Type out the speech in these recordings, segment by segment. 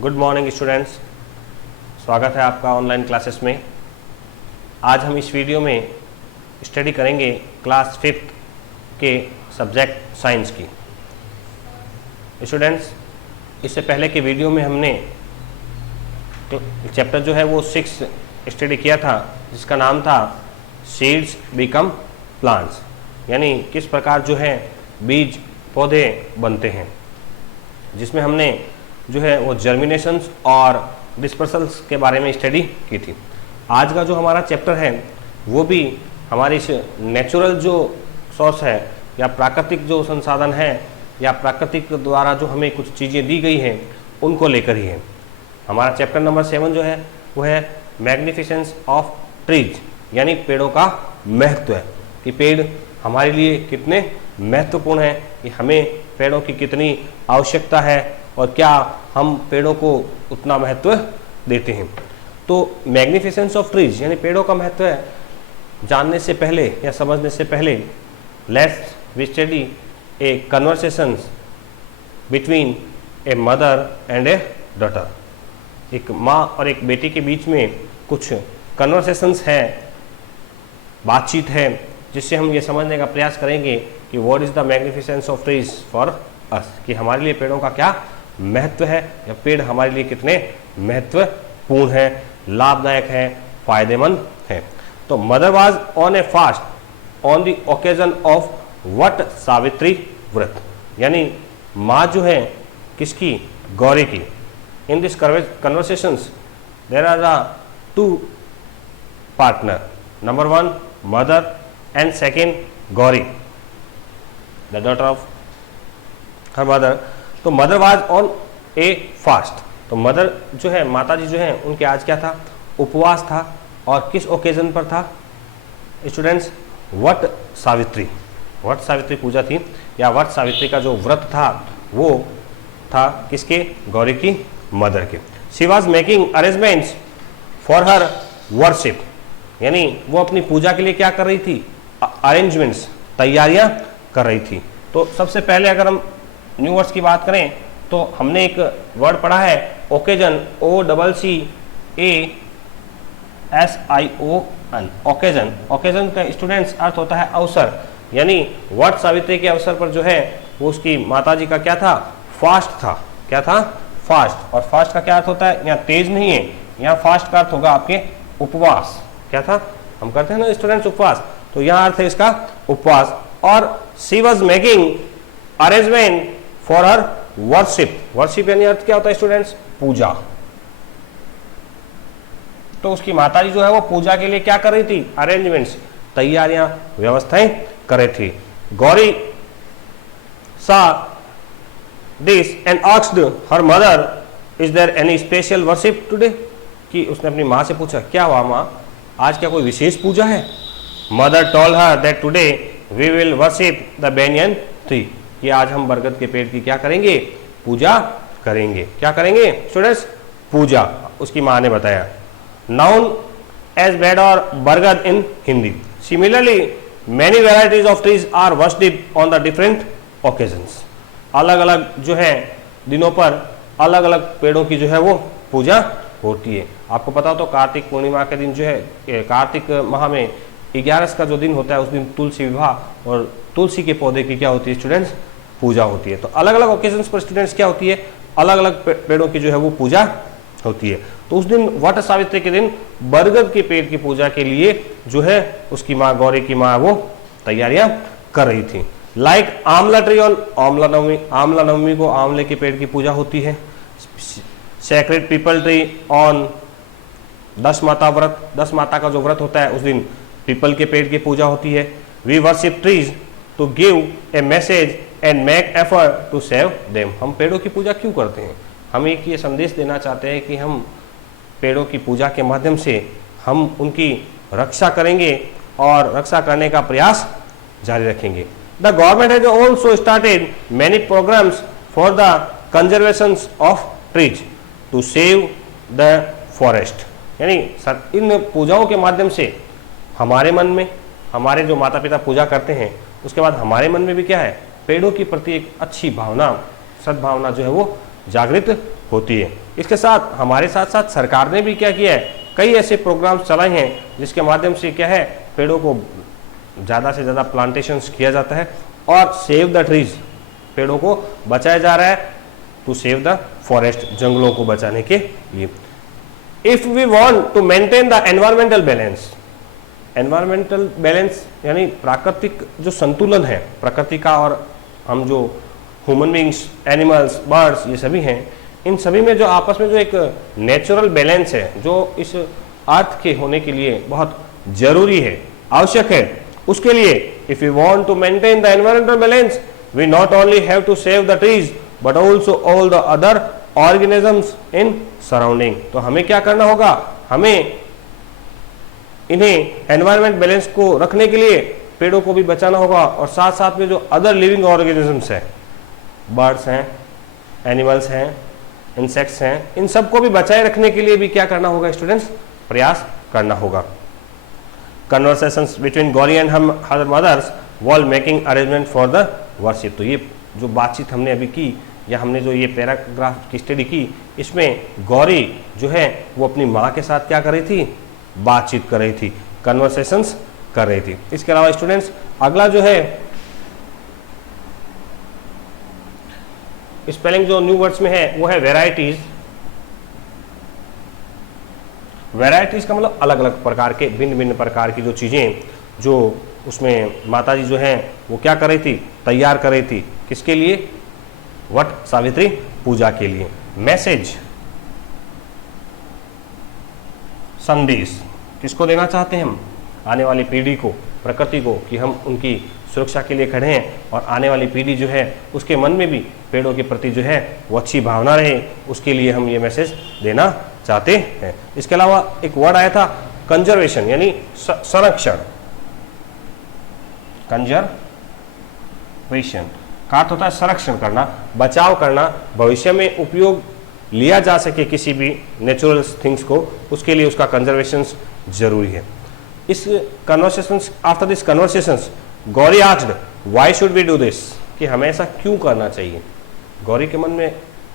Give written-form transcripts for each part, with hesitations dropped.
Good morning students, स्वागत है आपका ऑनलाइन क्लासेस में। आज हम इस वीडियो में स्टडी करेंगे क्लास 5th के सब्जेक्ट साइंस की। स्टूडेंट्स, इससे पहले के वीडियो में हमने चैप्टर जो है वो 6 स्टडी किया था, जिसका नाम था सीड्स बिकम प्लांट्स, यानी किस प्रकार जो है बीज पौधे बनते हैं, जिसमें हमने जो है वो जर्मिनेशंस और डिस्पर्सल्स के बारे में स्टडी की थी। आज का जो हमारा चैप्टर है वो भी हमारी इस नेचुरल जो सोर्स है या प्राकृतिक जो संसाधन है या प्राकृतिक द्वारा जो हमें कुछ चीज़ें दी गई हैं उनको लेकर ही है। हमारा चैप्टर नंबर 7 जो है वो है मैग्निफिसेंस ऑफ ट्रीज, यानी पेड़ों का महत्व है कि पेड़ हमारे लिए कितने महत्वपूर्ण है, कि हमें पेड़ों की कितनी आवश्यकता है और क्या हम पेड़ों को उतना महत्व देते हैं। तो मैग्निफिसेंस ऑफ ट्रीज यानी पेड़ों का महत्व है जानने से पहले या समझने से पहले let's we study a conversations between a mother and a daughter. एक माँ और एक बेटी के बीच में कुछ कन्वर्सेशंस है, बातचीत है, जिससे हम ये समझने का प्रयास करेंगे कि what is the magnificence of trees for us, कि हमारे लिए पेड़ों का क्या महत्व है या पेड़ हमारे लिए कितने महत्वपूर्ण है, लाभदायक है, फायदेमंद है। तो mother was on a fast on the occasion of Vat Savitri Vrat, यानी माँ जो है किसकी, गौरी की। In this conversations there are the 2 partner, number 1 mother and second Gauri, the daughter of her mother. तो mother was on a fast, तो मदर जो है माता जी जो है उनके आज क्या था, उपवास था। और किस ओकेजन पर था स्टूडेंट्स, वट सावित्री, वट सावित्री पूजा थी या वट सावित्री का जो व्रत था वो था किसके, गौरी की मदर के। She was making arrangements for her worship, यानी वो अपनी पूजा के लिए क्या कर रही थी, अरेंजमेंट्स, तैयारियां कर रही थी। तो सबसे पहले अगर हम न्यू वर्ड्स की बात करें तो हमने एक वर्ड पढ़ा है ओकेजन, OCCASION, ओकेजन। ओकेजन का स्टूडेंट्स अर्थ होता है अवसर, यानी वट सावित्री के अवसर पर जो है वो उसकी माताजी का क्या था, फास्ट था। क्या था, फास्ट। और फास्ट का क्या अर्थ होता है, यहाँ तेज नहीं है, यहाँ फास्ट का अर्थ होगा आपके उपवास। क्या था, हम करते हैं ना स्टूडेंट्स उपवास, तो यहाँ अर्थ है इसका उपवास। और she was making arrangement for her worship, worship यानी अर्थ क्या होता है स्टूडेंट्स, पूजा। तो उसकी माताजी जो है वो पूजा के लिए क्या कर रही थी, अरेंजमेंट्स, तैयारियां, व्यवस्थाएं कर रही थी। Gauri saw this and asked her mother, is there any special worship today, कि उसने अपनी माँ से पूछा क्या हुआ माँ, आज क्या कोई विशेष पूजा है। Mother told her that today we will worship the banyan tree, कि आज हम बरगद के पेड़ की क्या करेंगे, पूजा करेंगे। क्या करेंगे स्टूडेंट्स, पूजा, उसकी माँ ने बताया। नाउन एज बेड और bargad in Hindi. Similarly many varieties of trees are worshipped on the different occasions. अलग अलग जो है दिनों पर अलग अलग पेड़ों की जो है वो पूजा होती है। आपको पता हो तो कार्तिक पूर्णिमा के दिन जो है, कार्तिक माह में 11 का जो दिन होता है उस दिन तुलसी विवाह और तुलसी के पौधे की क्या होती है स्टूडेंट्स, पूजा होती है। तो अलग अलग ओकेजन्स पर स्टूडेंट्स क्या होती है, अलग अलग पेड़ों की जो है वो पूजा होती है। तो उस दिन वट सावित्री के दिन बरगद के पेड़ की पूजा के लिए जो है उसकी माँ, गौरी की माँ, वो तैयारियां कर रही थी। लाइक आंवला ट्री ऑन आंवला नवमी, आंवला नवमी को आंवले के पेड़ की पूजा होती है। सैक्रेड पीपल ट्री ऑन 10 माता व्रत, 10 माता का जो व्रत होता है उस दिन पीपल के पेड़ की पूजा होती है। We worship trees to give a message and make effort to save them. हम पेड़ों की पूजा क्यों करते हैं, हम एक ये संदेश देना चाहते हैं कि हम पेड़ों की पूजा के माध्यम से हम उनकी रक्षा करेंगे और रक्षा करने का प्रयास जारी रखेंगे। The government has also started many programs for the conservation of trees to save the forest, यानी इन पूजाओं के माध्यम से हमारे मन में, हमारे जो माता पिता पूजा करते हैं उसके बाद हमारे मन में भी क्या है, पेड़ों के प्रति एक अच्छी भावना, सद्भावना जो है वो जागृत होती है। इसके साथ हमारे साथ साथ सरकार ने भी क्या किया है, कई ऐसे प्रोग्राम्स चलाए हैं जिसके माध्यम से क्या है, पेड़ों को ज़्यादा से ज़्यादा प्लांटेशंस किया जाता है और सेव द ट्रीज, पेड़ों को बचाया जा रहा है, टू सेव द फॉरेस्ट, जंगलों को बचाने के लिए। If we want to maintain the environmental balance, environmental balance यानी प्राकृतिक जो संतुलन है प्रकृति का, और हम जो ह्यूमन बींग्स, एनिमल्स, बर्ड्स, ये सभी हैं, इन सभी में जो आपस में जो एक नेचुरल बैलेंस है, जो इस अर्थ के होने के लिए बहुत जरूरी है, आवश्यक है, उसके लिए if you want to maintain the environmental balance, we not only have to save the trees but also all the other organisms in surrounding. तो हमें क्या करना होगा, हमें इन्हें एनवायरमेंट बैलेंस को रखने के लिए पेड़ों को भी बचाना होगा, और साथ साथ में जो अदर लिविंग ऑर्गेनिजम्स हैं, बर्ड्स हैं, एनिमल्स हैं, इंसेक्ट्स हैं, इन सबको भी बचाए रखने के लिए भी क्या करना होगा स्टूडेंट्स, प्रयास करना होगा। Conversations between Gauri and her mother's was making arrangement for the worship. तो ये जो बातचीत हमने अभी की, या हमने जो ये पैराग्राफ की स्टडी की, इसमें गौरी जो है वो अपनी माँ के साथ क्या कर रही थी, बातचीत कर रही थी, कन्वर्सेशंस कर रही थी। इसके अलावा स्टूडेंट्स अगला जो है स्पेलिंग जो न्यू वर्ड्स में है वो है वेराइटीज। वेराइटीज का मतलब अलग अलग प्रकार के, भिन्न भिन्न प्रकार की जो चीजें जो उसमें माता जी जो हैं वो क्या कर रही थी, तैयार कर रही थी, किसके लिए, वट सावित्री पूजा के लिए। मैसेज, संदेश किसको देना चाहते हैं हम, आने वाली पीढ़ी को, प्रकृति को, कि हम उनकी सुरक्षा के लिए खड़े हैं, और आने वाली पीढ़ी जो है उसके मन में भी पेड़ों के प्रति जो है वो अच्छी भावना रहे, उसके लिए हम ये मैसेज देना चाहते हैं। इसके अलावा एक वर्ड आया था कंजर्वेशन, यानी संरक्षण। कंजर्वेशन का अर्थ होता है संरक्षण करना, बचाव करना, भविष्य में उपयोग लिया जा सके किसी भी नेचुरल थिंग्स को, उसके लिए उसका कंजर्वेशन जरूरी है। इस conversations, after this conversations Gauri asked why should we do this, कि हमें ऐसा क्यों करना चाहिए। गौरी के मन में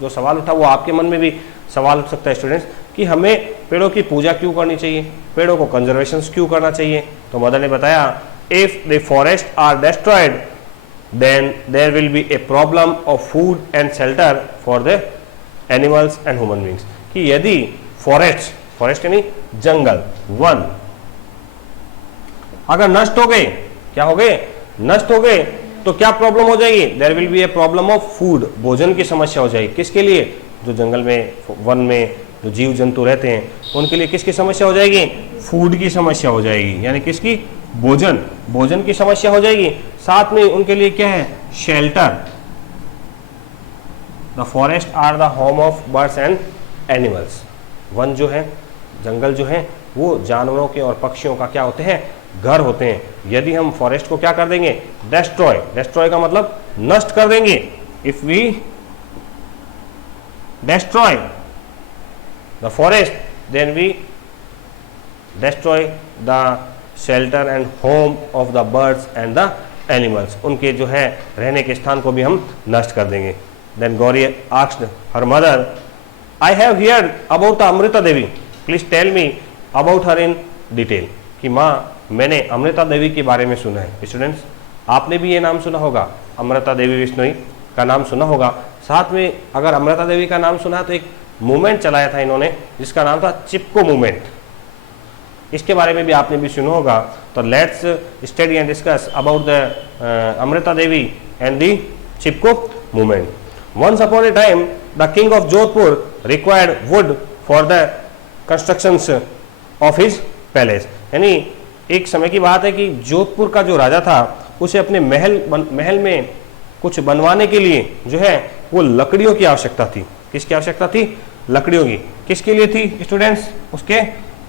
जो सवाल उठा वो आपके मन में भी सवाल उठ सकता है स्टूडेंट्स, कि हमें पेड़ों की पूजा क्यों करनी चाहिए, पेड़ों को कंजर्वेशन क्यों करना चाहिए। तो मदर ने बताया, if the forest are destroyed then there will be a problem of food and shelter for the animals and human beings, कि यदि फॉरेस्ट यानी जंगल, वन अगर नष्ट हो गए, क्या हो गए, नष्ट हो गए, तो क्या प्रॉब्लम हो जाएगी, there will be a problem of food, भोजन की समस्या हो जाएगी। किसके लिए, जो जंगल में, वन में जो जीव जंतु रहते हैं उनके लिए किसकी समस्या हो जाएगी, फूड की समस्या हो जाएगी, यानी किसकी, भोजन की समस्या हो जाएगी। साथ में उनके लिए क्या है, shelter. The forest are the home of birds and animals. वन जो है, जंगल जो है, वो जानवरों के और पक्षियों का क्या होते हैं, घर होते हैं। यदि हम फॉरेस्ट को क्या कर देंगे, डिस्ट्रॉय का मतलब नष्ट कर देंगे, if we destroy the forest then we destroy the shelter and home of the birds and the animals, उनके जो है रहने के स्थान को भी हम नष्ट कर देंगे। Then Gauri asked her mother, I have heard about Amrita Devi, please tell me about her in detail, कि माँ मैंने अमृता देवी के बारे में सुना है। स्टूडेंट्स आपने भी ये नाम सुना होगा, अमृता देवी बिश्नोई का नाम सुना होगा। साथ में अगर अमृता देवी का नाम सुना तो एक मूवमेंट चलाया था इन्होंने जिसका नाम था चिपको मूवमेंट, इसके बारे में भी आपने भी सुना होगा। तो let's study and discuss about the Amrita Devi and the Chipko movement. Once upon a time the king of Jodhpur required wood for the constructions of his palace, यानी एक समय की बात है कि जोधपुर का जो राजा था उसे अपने महल में कुछ बनवाने के लिए जो है वो लकड़ियों की आवश्यकता थी। किसकी आवश्यकता थी, लकड़ियों की। किसके लिए थी स्टूडेंट्स, उसके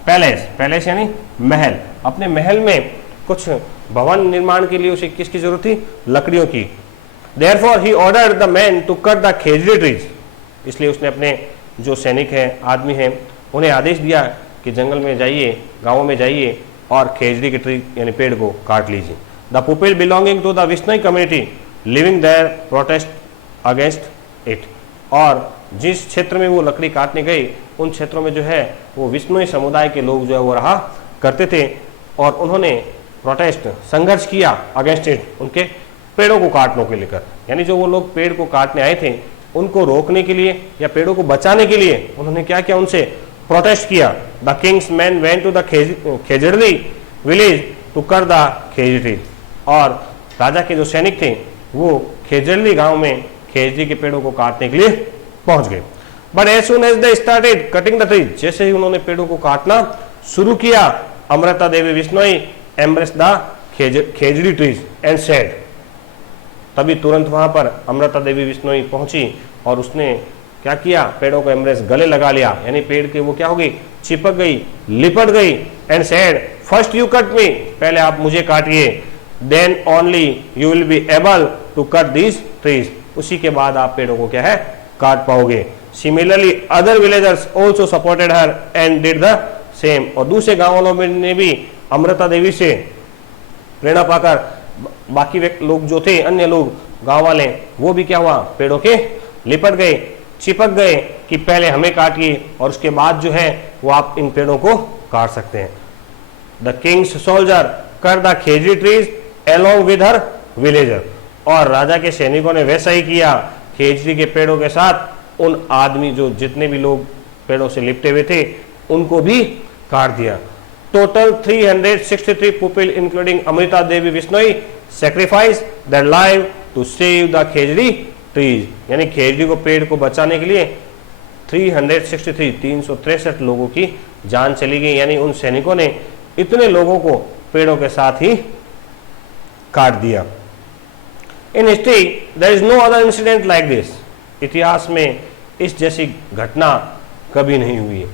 पैलेस यानी महल, अपने महल में कुछ भवन निर्माण के लिए उसे किसकी जरूरत थी, लकड़ियों की। Therefore he ordered the men to cut the Khejri trees, इसलिए उसने अपने जो सैनिक हैं, आदमी हैं, उन्हें आदेश दिया कि जंगल में जाइए, गाँवों में जाइए और खेजड़ी के ट्री यानी पेड़ को काट लीजिए। The people belonging to the Bishnoi community living there protest against it, और जिस क्षेत्र में वो लकड़ी काटने गए उन क्षेत्रों में जो है वो विश्नोई समुदाय के लोग जो है वो रहा करते थे और उन्होंने प्रोटेस्ट संघर्ष किया अगेंस्ट इट, उनके पेड़ों को काटने के लेकर। यानी जो वो लोग पेड़ को काटने आए थे उनको रोकने के लिए या पेड़ों को बचाने के लिए उन्होंने क्या किया, उनसे प्रोटेस्ट किया। The king's man went to the Khejri village to cut the khejri tree. और राजा के जो सैनिक थे वो खेजड़ी गांव में खेजड़ी के पेड़ों को काटने के लिए पहुंच गए। But as soon as they started cutting the tree, जैसे ही उन्होंने पेड़ों को काटना शुरू किया, Amrita Devi Bishnoi embrace the khejri trees and said, तभी तुरंत वहां पर अमृता देवी विश्नोई पहुंची और उसने क्या किया, पेड़ों को एम्ब्रेस गले लगा लिया, यानी पेड़ के वो क्या हो गई, चिपक गई, लिपट गई। And said first you cut me, पहले आप मुझे काटिए, then only you will be able to cut these trees, उसी के बाद आप पेड़ों को क्या है काट पाओगे। Similarly other villagers also supported her and did the same, और दूसरे गांव वालों ने भी अमृता देवी से प्रेरणा पाकर बाकी लोग जो थे, अन्य लोग गांव वाले, वो भी क्या हुआ, पेड़ों के लिपट गए, चिपक गए कि पहले हमें काटिए और उसके बाद जो है वो आप इन पेड़ों को काट सकते हैं। The king's soldier cut the khejri trees along with her villager, और राजा के सैनिकों ने वैसा ही किया, खेजड़ी के पेड़ों के साथ उन आदमी जो जितने भी लोग पेड़ों से लिपटे हुए थे उनको भी काट दिया। Total 363 people including Amrita Devi Bishnoi sacrifice their life to save the khejri trees, यानी खेजड़ी को पेड़ को बचाने के लिए 363 लोगों की जान चली गई, यानी उन सैनिकों ने इतने लोगों को पेड़ों के साथ ही काट दिया। In history there is no other incident like this, इतिहास में इस जैसी घटना कभी नहीं हुई है।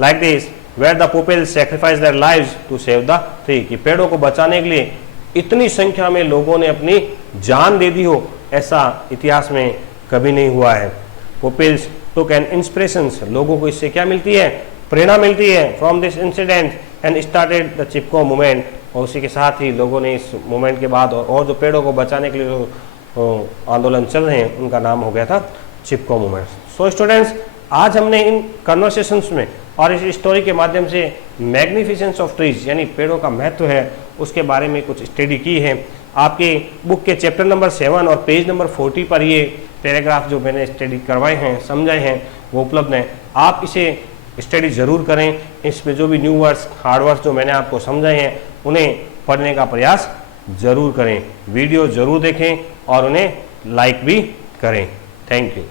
Like this where the people sacrifice their lives to save the tree, कि पेड़ों को बचाने के लिए इतनी संख्या में लोगों ने अपनी जान दे दी हो, ऐसा इतिहास में कभी नहीं हुआ है। पीपल्स टुक एन इंस्पिरेशंस, लोगों को इससे क्या मिलती है, प्रेरणा मिलती है from this incident and started the Chipko movement, और उसी के साथ ही लोगों ने इस मूवमेंट के बाद और जो पेड़ों को बचाने के लिए जो आंदोलन चल रहे हैं उनका नाम हो गया था चिपको मूवमेंट। सो स्टूडेंट्स, आज हमने इन कन्वर्सेशंस में और इस स्टोरी के माध्यम से मैग्निफिसेंस ऑफ ट्रीज यानी पेड़ों का महत्व है उसके बारे में कुछ स्टडी की है। आपके बुक के चैप्टर नंबर 7 और पेज नंबर 40 पर ये पैराग्राफ जो मैंने स्टडी करवाए हैं, समझाए हैं, वो उपलब्ध हैं। आप इसे स्टडी ज़रूर करें। इसमें जो भी न्यू वर्ड्स, हार्ड वर्ड्स जो मैंने आपको समझाए हैं उन्हें पढ़ने का प्रयास ज़रूर करें, वीडियो ज़रूर देखें और उन्हें लाइक भी करें। Thank you.